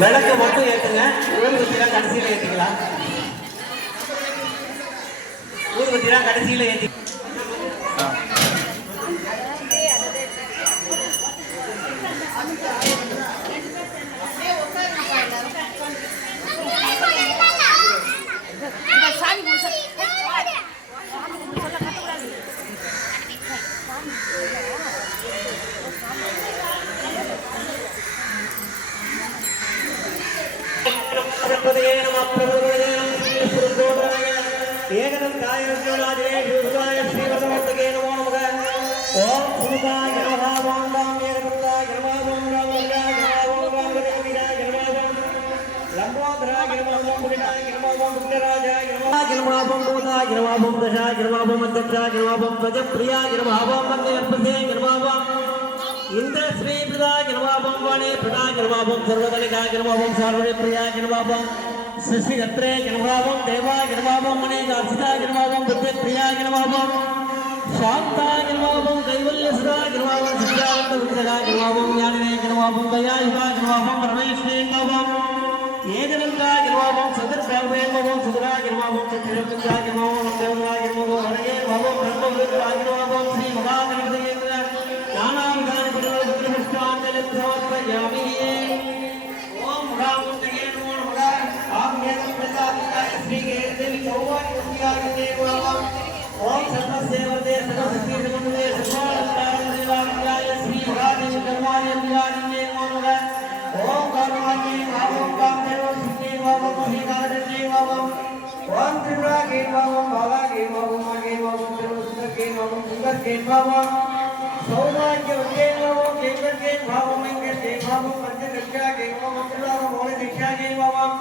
விளக்க மட்டும் ஏற்றுங்க. ஊதுபத்திலாம் கடைசியில் ஏற்றிக்கலாம். ஊதுபத்திலாம் கடைசியில் ஏற்றி ஏகதம் தாயராஜே சுதாய ஸ்ரீவதமூர்த்தகே நமோ நமக. ஓம் சுதாய நமஹ. ஓம் ராம் ஏகதந்தாய நமஹ. ஓம் ராம் வல்லாய நமஹ. ஓம் ராம் கதகவிதாய நமஹ. லம்போதராய நமஹ. ஓம் புகழாய நமஹ. ஓம் புகழராஜாய நமஹ. நமஹ. ஓம் பூதாய நமஹ. ஓம் தசாய நமஹ. ஓம் அந்தத்ராய நமஹ. ஓம் பிரஜப்ரியாய நமஹ. ஓம் மந்தேர்பதே நமஹ. ஓம் இந்திர ஸ்ரீ பிரதாய நமஹ. ஓம் வாணே பிரதாய நமஹ. ஓம் சர்வதலிகாய நமஹ. ஓம் சார்வணே பிரியாய நமஹ. ஓம் சசி கத்ரே ஜனபாவம் தேவா ஜனபாவம் மனே கார்த்திகா ஜனபாவம் புத்திர பிரியா ஜனபாவம் சாந்தா ஜனபாவம் கைவல்ய சுதா ஜனபாவம் சித்தாவந்த விக்கிரகா ஜனபாவம் ஞானனே ஜனபாவம் தயாயுகா ஜனபாவம் பரமேஸ்வரே ஜனபாவம் ஏகனந்தா ஜனபாவம் சதர் பிரபே ஜனபாவம் சுதரா ஜனபாவம் சத்திரபிந்தா ஜனபாவம் தேவா ஜனபாவம் ஹரே பாவம் பிரம்மவித்ரா ஜனபாவம் ஸ்ரீ மகாகணபதியேந்திர ஞானாவிதான ஜனபாவம் கிருஷ்ணாஞ்சலி சமர்ப்பயாமி. ஓம் ராமுந்தகே நமோ நமக. ஆம் ஏகம் பிரதாதிகாய ஸ்ரீ கேதேவி சௌவானி வந்தியாய தேவாம். ஓம் சர்வசேவதே சர்வசக்தி சமன்வயே சர்வாலங்காரதேவாய ஸ்ரீ மகாதேவி கர்மாய வியாதியே நமோ நமக. ஓம் கர்மாயே பாவம் காமேவ சித்தே பாவம் மஹிகாரதே பாவம். ஓம் திரிபுராகே பாவம் பாவாகே பாவம் ஆகே பாவம் திருவசுதகே பாவம் சுந்தர்கே பாவம் சௌபாகியவதே பாவம் கேங்கர்கே பாவம் வெங்கடே பாவம் பஞ்சகட்சாகே பாவம் திருவாரம் மோலதிக்ஷாகே பாவம்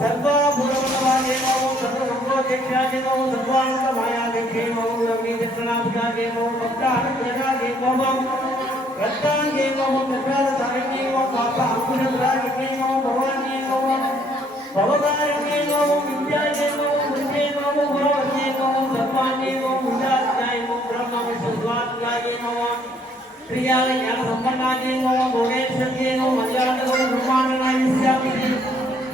சர்வா புரவனவாகே பாவம் சர்வசம்போதேக்ஷாகே பாவம் சர்வானந்த மாயாதேக்ஷே பாவம் லக்ஷ்மீதேக்ஷணாபிகாகே பாவம் பக்தானுகிரகாகே பாவம் ரத்தாங்கே பாவம் நிர்வாததாரிணே பாவம் பாபா அங்குஷத்ராகிணே பாவம் பவானே பாவம் பவதாரிணே பாவம் வித்யாயே பாவம் வித்யே பாவம் பரவத்யே பாவம் சர்வாணே பாவம் வித்யாத்யாய பாவம் பிரம்ம விஸ்வத்வாத்யாயே பாவம் प्रियाय ज्ञान संपन्नागे नमो भुवनेश्वर्ये नमो मल्याण्डगो ब्रह्माण्डनायस्यामि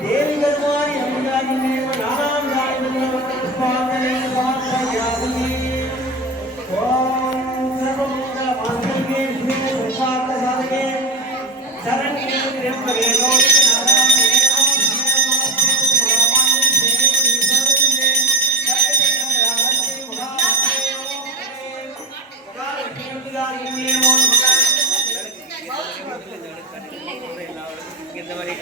देवी गर्माणि अम्बिकाजिने नानां जायमन्त्रपुष्पाञ्जलि समर्पयामि। ओम सर्वमङ्गलमाङ्गल्ये शिवे सर्वार्थसाधके शरण्ये त्र्यम्बके गौरी नारायणे नमोस्तुते। இந்த மாதிரி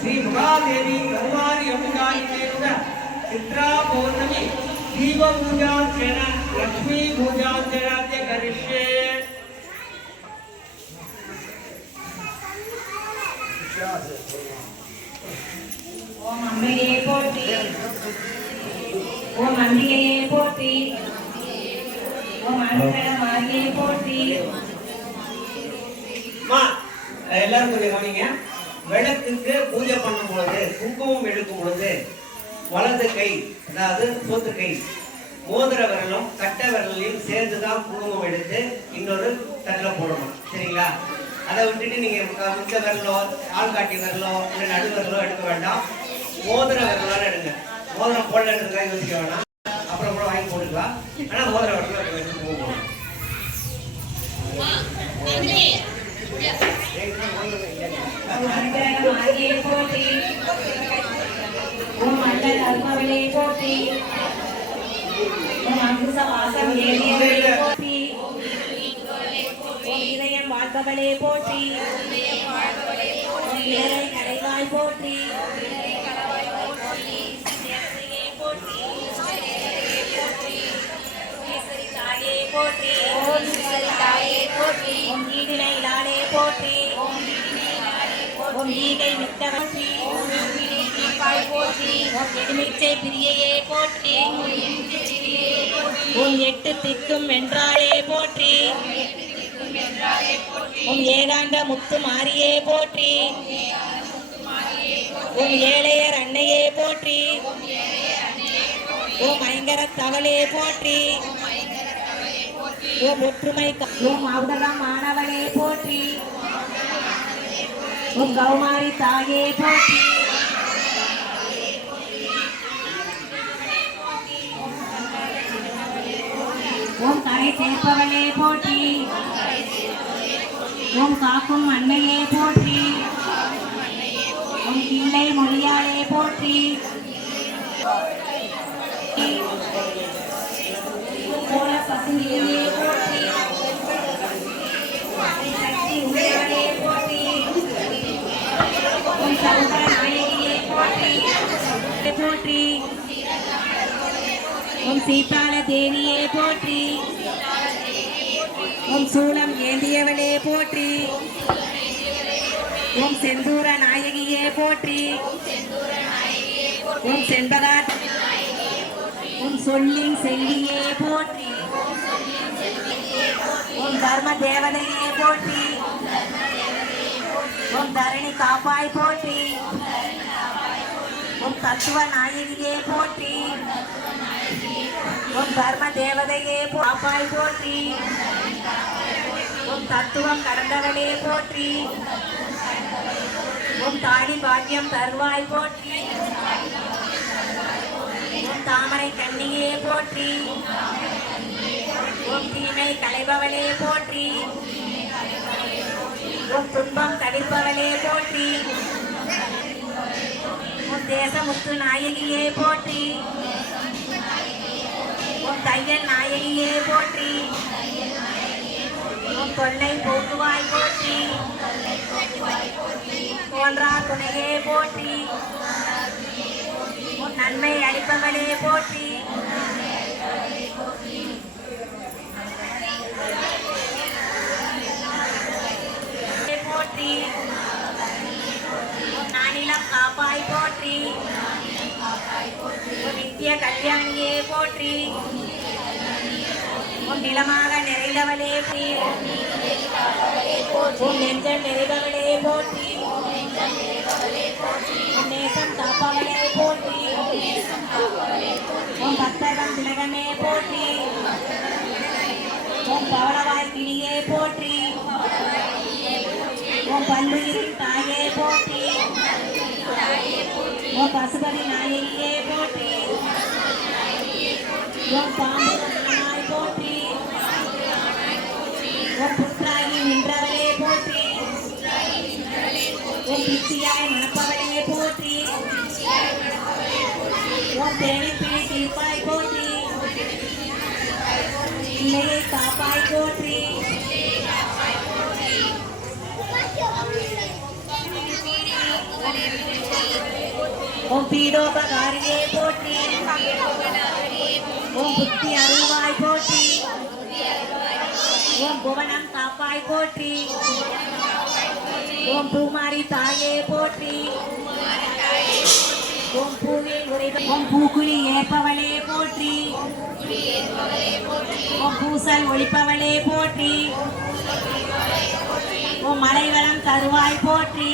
श्री महादेवी कौमारी अम्बिकाई चित्रा पौर्णमी दीप पूजार्चन लक्ष्मी पूजार्चन करिष्ये ओम अम्बिके पोट्टी ओम अम्बिके पोट्टी ओम अम्बिके मारिये पोट्टी மா எல்லாரும் கொஞ்சம் கவனிங்க. விளக்குக்கு பூஜை பண்ணும் பொழுது குங்குமம் எடுக்கும் பொழுது வலது கை அதாவது சோத்து கை மோதிர விரலும் கட்டை விரலையும் சேர்ந்து தான் குங்குமம் எடுத்து இன்னொரு தட்டில் போடணும். சரிங்களா? அதை விட்டுட்டு நீங்க இந்த விரலோ ஆள்காட்டி விரலோ இல்லை நடு விரலோ எடுக்க வேண்டாம். மோதிர விரலால எடுங்க. மோதிரம் போடலன்றதுக்காக யோசிக்க வேணாம். அப்புறம் கூட வாங்கி போட்டுக்கலாம். ஆனால் மோதிர விரல எடுத்து போகணும். मारिये पोट्टी ओम मंडल अल्पवले पोट्टी ओम अमृत वासम येलिये पोट्टी ओम இதயம் வாழ்பவளே போற்றி ஓம் இறை கலைவாய் போற்றி போற்றி ஓம் ஈஸ்வரி தாயே போற்றி ஓம் ஈடினை லாலே போற்றி ஓம் ஈகை மிக்கவற்றி ஓம் ஈடினை போற்றி ஓம் எலுமிச்சை பிரியையே போற்றி ஓம் எட்டு திக்கும் வென்றாளே போற்றி ஓம் ஏகாண்ட முத்து மாரியே போற்றி ஓம் ஏழையர் அன்னையே போற்றி ஓம் ஐங்கர தவளே போற்றி ஓம் ஒற்றுமை ஓம் ஔடகம் மாணவனே போற்றி ஓம் கௌமாரி தாயே போற்றி ஓம் கரை சேர்ப்பவளே போற்றி ஓம் காக்கும் அன்னையே போற்றி ஓம் கிள்ளை மொழியாளே போற்றி ஓல பசுமையே போற்றி சக்தி உடையவளே போற்றி ஓம் சங்கர நாயகியே போற்றி போற்றி ஓம் சீதாள தேவியே போற்றி ஓம் சூலம் ஏந்தியவளே போற்றி ஓம் செந்தூர நாயகியே போற்றி ஓம் செண்பகா ஓம் சொல்லின் செல்வியே போற்றி ஓம் தர்ம தேவதையே போற்றி ஓம் தரணி காப்பாய் போற்றி ஓம் தத்துவ நாயகியே போற்றி ஓம் தர்ம தேவதையே காப்பாய் போற்றி ஓம் தத்துவம் கடந்தவளே போற்றி ஓம் தாடி பாக்கியம் தருவாய் போற்றி ஓம் தாமரை கண்ணியே போற்றி ஓம் தீமை களைபவளே போற்றி ஓம் துன்பம் தவிர்ப்பவளே போற்றி ஓம் தேசமுத்து நாயகியே போற்றி ஓம் தையல் நாயகியே போற்றி ஓம் தொல்லை போக்குவாய் போற்றி தோன்றா துணையே போற்றி ஓம் நன்மை அளிப்பவளே போற்றி போற்றி நானிலம் காப்பாய் போற்றி நித்திய கல்யாணியே போற்றி உன் நிலமாக நிறைந்தவளே உன் நெஞ்சம் நிறைந்தவளே போற்றி உன் நேசம் காப்பவளே போற்றி உன் பத்தகம் திலகமே போற்றி உன் பவளவாய் கிளியே போற்றி உன் பல்லுயிரின் தாயே போற்றி உன் பசுபதி நாயகியே போற்றி உன் பாம்பு நாய் போற்றி உன் புற்றாகி நின்றவளே போற்றி ஓம் பிச்சியாய் மணப்பவளே போற்றி ஓம் தேனி பிழை தீர்ப்பாய் போற்றி பிள்ளையை காப்பாய் போற்றி ஓம் பீடோபகாரியே போற்றி ஓம் புத்தி அருள்வாய் போற்றி ஓம் புவனம் காப்பாய் போற்றி ஓம் பூமாரி தாயே போற்றி ஓம் பூவில் உரைவ ஓம் பூக்குழி ஏற்பவளே போற்றி ஓம் பூசல் ஒழிப்பவளே போற்றி ஓம் மலைவளம் தருவாய் போற்றி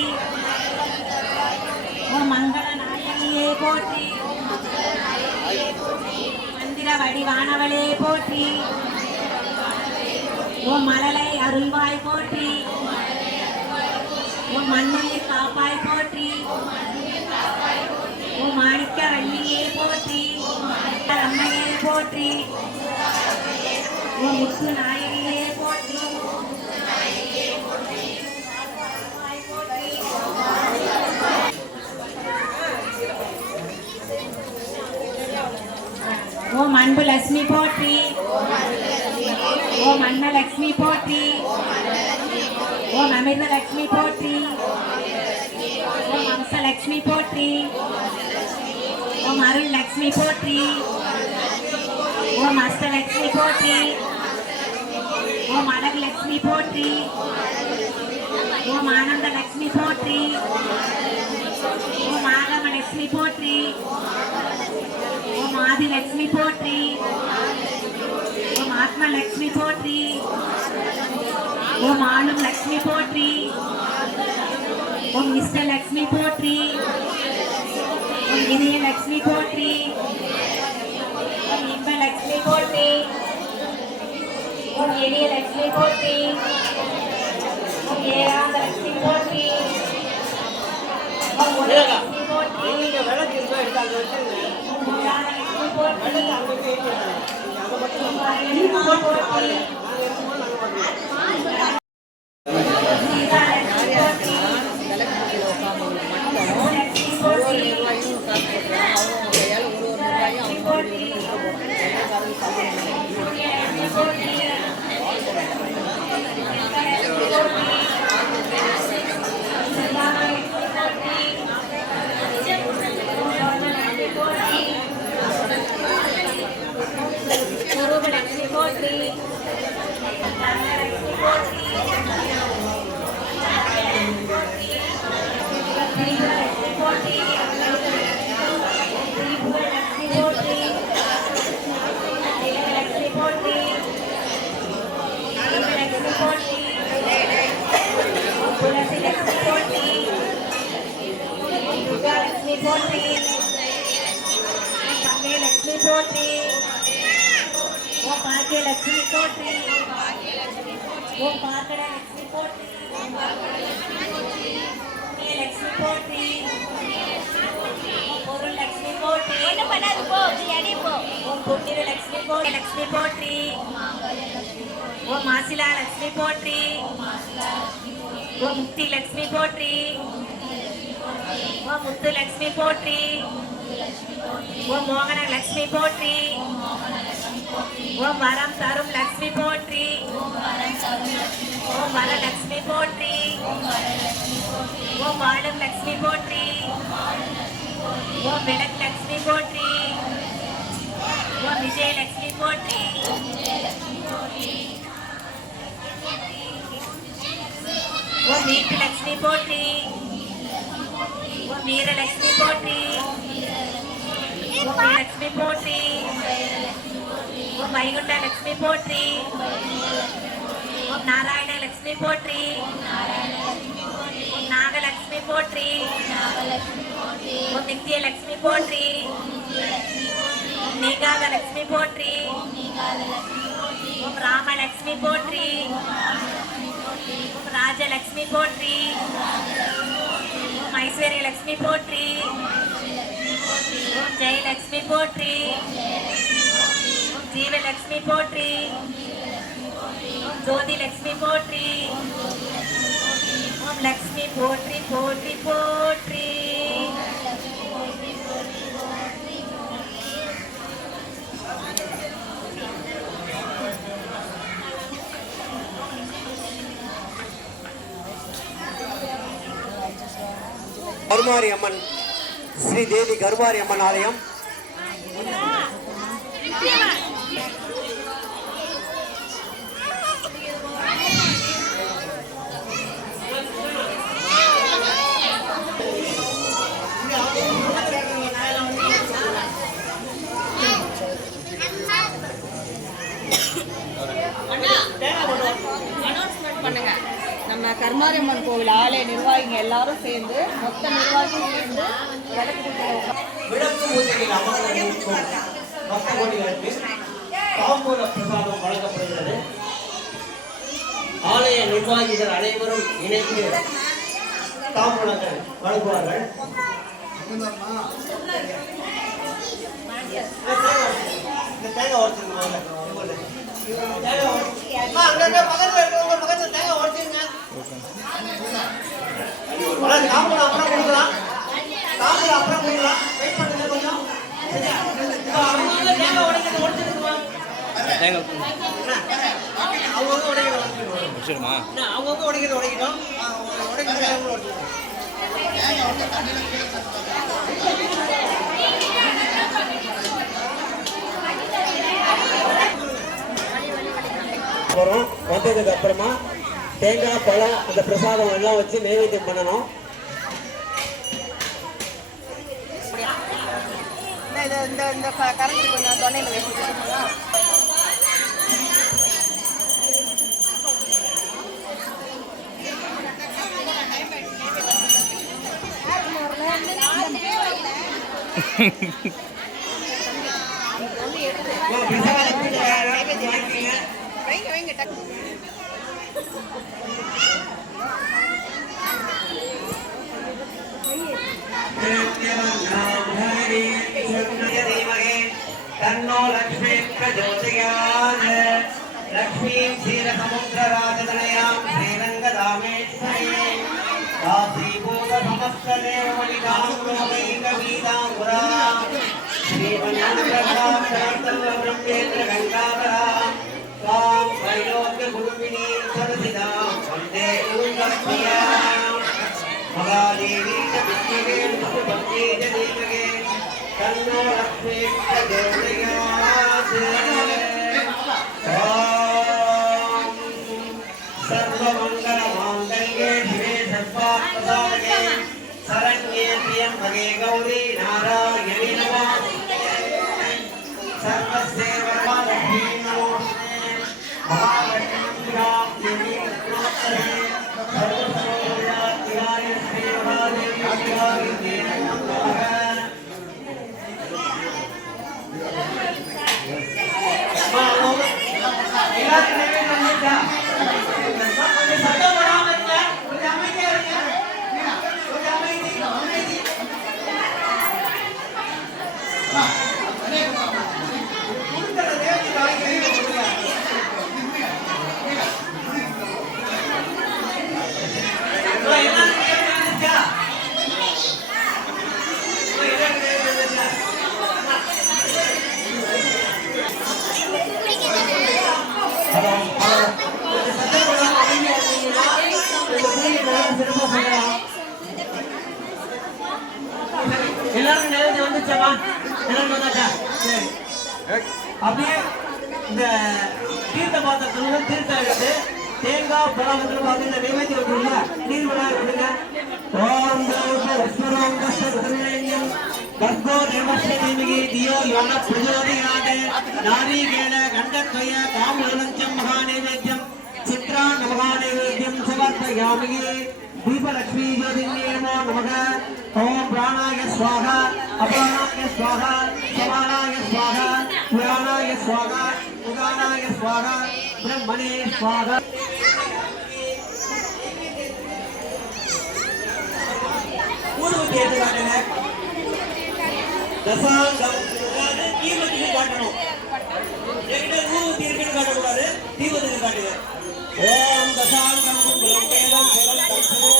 ஓம் மங்கள நாயகியே போற்றி மந்திர வடிவானவளே போற்றி ஓம் மலலை அருள்வாய் போற்றி ஓம் மண்ணிலை காப்பாய் போற்றி ஓம் மாணிக்க வள்ளியே போற்றி அம்மையே போற்றி ஓம் முத்து நாயகியே போற்றி ஓம் அன்பு லட்சுமி போற்றி ஓம் அன்னலட்சுமி போற்றி ஓம் அமிர்த லட்சுமி போற்றி ஓம் அம்சலட்சுமி போற்றி ஓம் அருள் லட்சுமி போற்றி ஓம் அஷ்டலட்சுமி போற்றி ஓம் அழகு லட்சுமி போற்றி ஓம் ஆனந்த லட்சுமி போற்றி ஓம் ஆகம லட்சுமி போற்றி ஓம் ஆதி லட்சுமி போற்றி ஓம் ஆத்ம லட்சுமி போற்றி ஓம் ஆளும் லட்சுமி போற்றி ஓம் இஷ்ட லட்சுமி போற்றி ஓம் இதய லட்சுமி போற்றி ஓம் இன்ப லட்சுமி போற்றி ஓம் எளிய லட்சுமி போற்றி ஓம் ஏகாந்த லட்சுமி போற்றி ஓம் உலக லட்சுமி போற்றி ஓம் உலக லட்சுமி போற்றி ஓம் அருள்மா போற்றி போற்றி ஓம் பாக்கிய லட்சுமி போற்றி ஓம் பாக்கட லட்சுமி போற்றி ஓம் லட்சுமி போற்றி ஓம் பொருள் லட்சுமி போற்றி ஒன்றும் பண்ணாது போ அடி போ ஓம் பொன்னிற லட்சுமி போற்றி லட்சுமி போற்றி ஓம் மாசிலா லட்சுமி போற்றி ஓம் முக்தி லட்சுமி போற்றி ஓம் முத்து லட்சுமி போற்றி ஓம் மோகன லட்சுமி போற்றி ஓம் வரம் தரும் லட்சுமி போற்றி ஓம் வரலட்சுமி போற்றி ஓம் வாழும் லட்சுமி போற்றி ஓம் விளக்கு லட்சுமி போற்றி ஓம் விஜயலட்சுமி போற்றி ஓம் வீட்டு லட்சுமி போற்றி ஓம் வீரலட்சுமி போற்றி ஓம் லட்சுமி போற்றி ஓம் வைகுண்ட லட்சுமி போற்றி ஓம் நாராயண லட்சுமி போற்றி ஓம் நாகலட்சுமி போற்றி ஓம் நித்திய லட்சுமி போற்றி ஓம் நீகாத லட்சுமி போற்றி ஓம் ராமலட்சுமி போற்றி ஓம் ராஜலட்சுமி போற்றி ஓம் ஐஸ்வர்ய லட்சுமி போற்றி ஓம் ஜெயலட்சுமி போற்றி ஓம் ஜீவலட்சுமி போற்றி ஓம் ஜோதி லட்சுமி போற்றி ஓம் லக்ஷ்மி போற்றி போற்றி போற்றி. கருமாரி அம்மன் ஸ்ரீ தேவி கருமாரி அம்மன் ஆலயம் பண்ணுங்க. நம்ம கருமாரியம்மன் கோவில் ஆலய நிர்வாகிகள் எல்லாரும் சேர்ந்து மொத்த நிர்வாகியும் சேர்ந்து விளக்கு பூஜையில் அமர்ந்திருக்கும் பக்த கோடிகளுக்கு தாம்பூல பிரசாதம் வழங்கப்படுகிறது. ஆலய நிர்வாகிகள் அனைவரும் இணைந்து தாம்பூலங்கள் வழங்குவார்கள். தேங்காய் உடச்சுங்க. தாம்பூலம் அப்புறம் கொடுக்கலாம். தாம்பூலம் அப்புறம் கொடுக்கலாம். வெயிட் பண்ணுங்க கொஞ்சம். அவங்க தேங்காய் உடைக்கிறது உடச்சிருக்குமா? அவங்க உடைக்கிறது உடைக்கணும். வரும். வந்ததுக்கு அப்புறமா தேங்காய் பழம் அந்த பிரசாதம் எல்லாம் வச்சு நைவேத்தியம் பண்ணணும். இந்த கரண்ட் கொஞ்சம் தொண்டையில் வச்சுட்டு तन्नो लक्ष्मी प्रचोदयात् लक्ष्मीं क्षीरसमुद्रराजतनयां श्रीरङ्गदामेश्वरी काशीभूतसमस्तदेवमणिकां लोकैकवीताङ्कुरां श्रीमन्त्रगङ्गाधरां तां त्रैलोक्यकुटुम्बिनीं सरसिदां वन्दे गुरुप्रियां महादेवी च विद्महे विष्णुपत्नी च धीमहि तन्नो लक्ष्मी प्रचोदयात् सर्वमङ्गलमाङ्गल्ये शिवे सर्वार्थसाधके शरण्ये त्र्यम्बके गौरी नारायणी नमोस्तुते सर्वस्य वरलक्ष्मी नमोस्तुते महालक्ष्मी देवी सर्वसर्वोदयात्याय श्री महादेवी नमः. எல்லாரும் நேரத்தை வந்துச்சா? எல்லாரும் வந்தாச்சா? சரி. அப்படியே இந்த தீர்த்த பாத்திரத்துல தீர்த்தம் எடுத்து தேங்காய் பழம் வந்து பாத்தீங்கன்னா நைவேத்தியம் வைக்கிறீங்க. நீர் விழா கொடுங்க. ஓம் விஸ்வரோம் தஸ்தர்யம் கர்ப்போ நிர்மஸ்ய தீமகி தியோ யோன பிரஜோதயாத் நாரீகேண கண்டத்வய காமூலஞ்சம் மகாநைவேத்யம் சித்ரான் மகாநைவேத்யம் சமர்ப்பயாமி. दीपलक्ष्मी ज्योतिर्मये नमो नमः. ओम प्राणाय स्वाहा अपानाय स्वाहा समानाय स्वाहा पुराणाय स्वाहा उदानाय स्वाहा ब्रह्मणे स्वाहा. ஊதுபத்தி எடுத்து காட்டுங்க. தசாங்கம் தீபத்துக்கு காட்டணும். என்கிட்ட ஊதுபத்தி இருக்குன்னு காட்டக்கூடாது. தீபத்துக்கு காட்டுங்க. ஓம் தசாங்கம் குலம் வேதம் குலம் தர்சனோ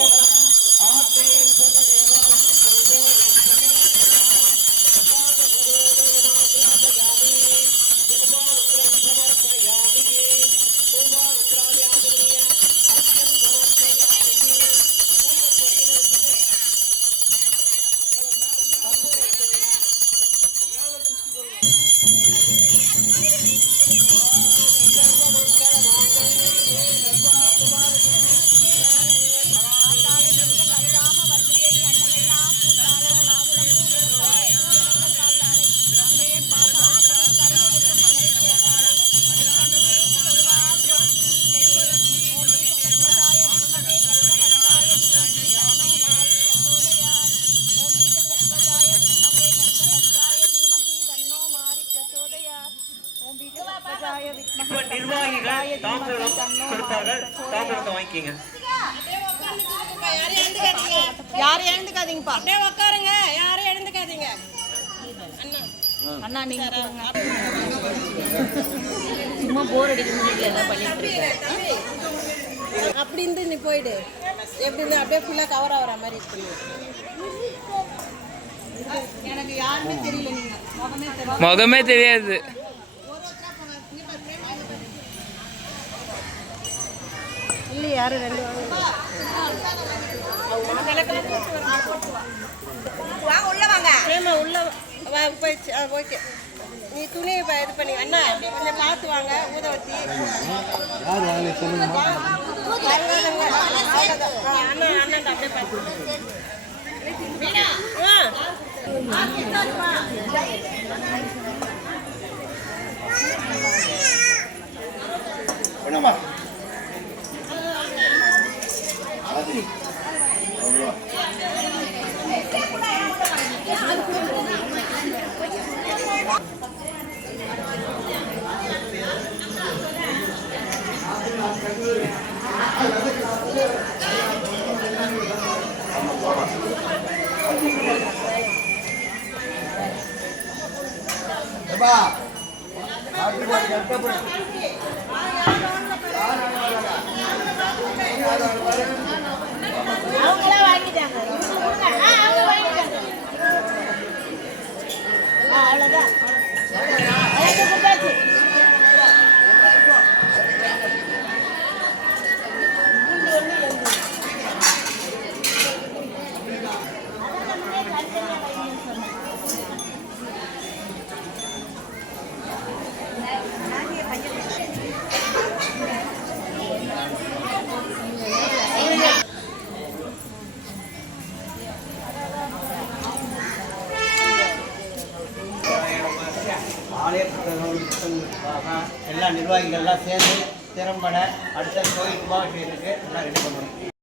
நிர்வாகிகள் தாம்பரம் கொடுப்பார்கள். தாம்பரத்தை வாங்கிக்கங்க. யாரும் எழுந்துக்காதீங்கப்பா. அப்படியே உட்காருங்க. யாரும் எழுந்துக்காதீங்க. அண்ணா நீங்க சும்மா போர் அடிக்கணும் வீட்டில் எதாவது பண்ணிட்டு இருக்கேன். அப்படி இருந்து நீ போயிடு. எப்படி இருந்து அப்படியே ஃபுல்லாக கவர் ஆகிற மாதிரி இருக்கு. எனக்கு யாருமே தெரியல. நீங்க முகமே தெரியாது. இல்லை யாரும் ரெண்டு வாங்க உள்ள வாங்க. ஏமா உள்ள போயிடுச்சு. ஓகே நீ துணி இது பண்ணி அண்ணா கொஞ்சம் பார்த்து வாங்க. ஊதவத்தி அண்ணா அண்ணன் அப்படியே பார்த்து அவங்களா வாங்கிட்டாங்க. அவங்க வாங்கிட்டாங்க. அவ்வளோதான். ஆலய புத்தகங்களுக்காக எல்லா நிர்வாகிகள்லாம் சேர்ந்து திறம்பட அடுத்த கோயில் கும்பாபிஷேகத்துக்கு எல்லாம் ரெடி பண்ணுவோம்.